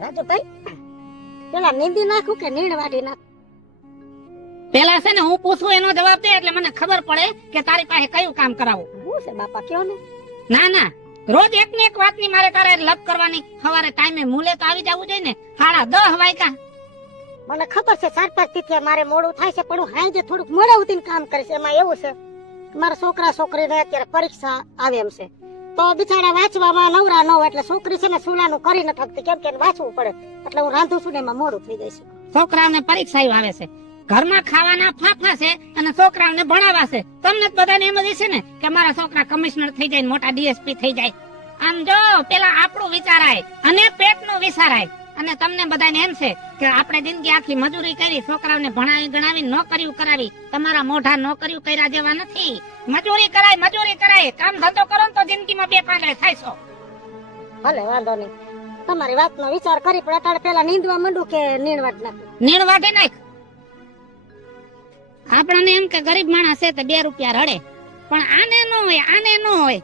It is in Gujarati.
રાજુભાઈ પેલા નીંદી નાખું કે નીણ વાટી નાખું? પેલા છે ને હું પૂછું એનો જવાબ દે એટલે મને ખબર પડે કે તારી પાસે કયું કામ કરાવવું. શું છે બાપા કયો ને? ના ના, રોજ એક ને એક વાતની મારે તારે લપ કરવાની. સવારે ટાઈમે મૂલે તો આવી જવું જોઈએ ને. 10:30 વાગ્યા. મને ખબર છે 4-5 થી મારે મોડું થાય છે, પણ હું હાંજે થોડુંક મોડે ઉઠીને કામ કરીશ. એમાં એવું છે કે મારા છોકરા છોકરીને અત્યારે પરીક્ષા આવે એમ છે, તો બિચારા વાંચવામાં નવરા ન હોય એટલે છોકરી છે ને સુલાનું કરી ન થકતી, કેમ કે એને વાંચવું પડે. એટલે હું રાંધું છું ને એમાં મોડું થઈ જાય છે. છોકરાઓને પરીક્ષા આવે છે, ઘરમાં ખાવાના ફાફા છે અને છોકરાઓને ભણાવવા છે. તમને બધાને એમ જ છે ને કે મારા છોકરા કમિશનર થઈ જાય, મોટા ડીએસપી થઈ જાય. આમ જો પેલા આપણું વિચારાય અને પેટનું વિચારાય. અને તમને બધાને એમ છે કે આપણે જિંદગી આખી મજૂરી કરી, છોકરાઓને ભણાવી ગણાવી નોકરીઓ કરાવી. તમારા મોઢા નોકરીઓ કર્યા જેવા નથી. મજૂરી કરાય. કામ ધંધો કરો ને તો જિંદગીમાં 2 પાંદડે થાય છો. ભલે વાંધો નહીં, તમારી વાતનો વિચાર કરી, પણ અત્યારે પેલા નીંદવા માંડું કે નીણવાટ નાખું? નીણ વાટી નાખ. આપણને એમ કે ગરીબ માણસ છે તો 2 રૂપિયા રડે, પણ આને ન હોય.